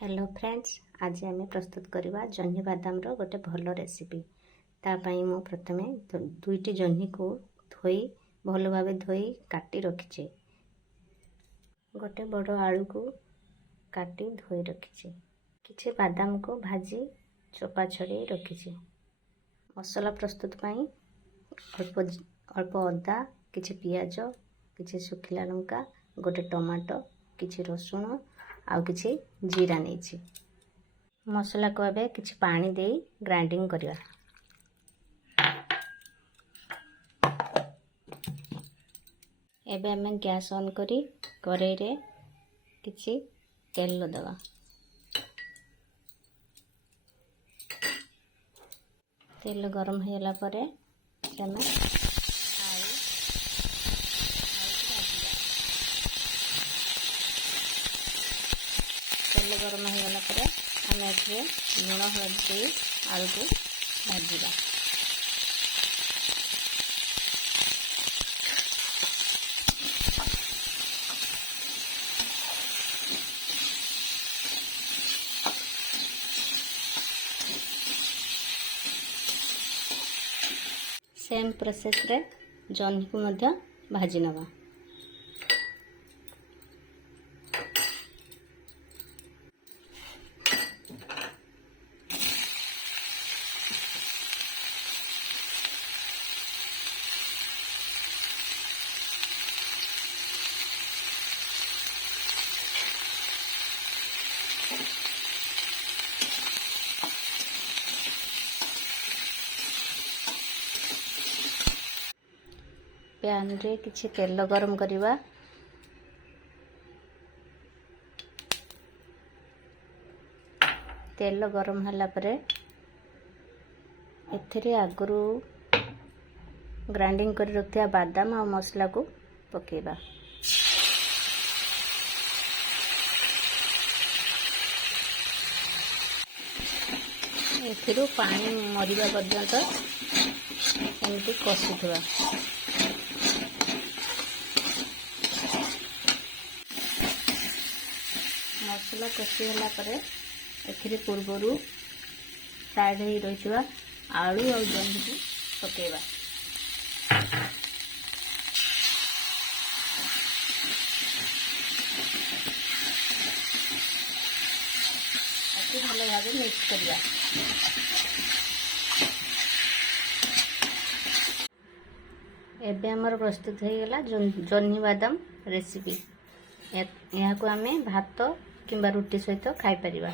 Hello friends, आज आम प्रस्तुत करवा जह्नी बादाम गोटे भल रेसिपी। तापाई मु प्रथमे दुईटी जह्नी को धोई भल भाव धोई काटी रखी। गोटे बड़ आलू को काटी धोई रखी। किछि बादाम को भाजी चोपा छड़े रखी। मसला प्रस्तुत पाई अल्प अल्प अदा, किछि पियाज, किछि सुखिला लंका, गोटे टमाटो, किछि रसुण आउ किछि जीरा नहीं। मसला को एबे किछि पानी दे ग्राइंडिंग करिवा। एबे हमें गैस ऑन करी कढ़ाई रे किछि तेल दवा। तेल गरम हो गला परे हमें तेल गरम हो गला परे हमें एठे लूण हल्दी आलू को भाजीबा। सेम प्रोसेस रे जह्नी को मध्य भाजी नवा। पैन रे किछि तेल गरम करिवा। तेल गरम होला परे एथिरे आगरू ग्राइंडिंग कर रखिया बादाम और मसला को पकेबा। एथिरो पानी मरिबा पर्यंत एमती कषुवा। मसला कषि होला परे एथिरे पूर्वरु साइड ही रहिवा आलू और जह्नी को पकेबा। भल भाव मिक्स करवा। एबे हमर प्रस्तुत हो गला जह्नी बादाम रेसिपी। या को आमे भात किंबा रुटी सहित खाई परिबा।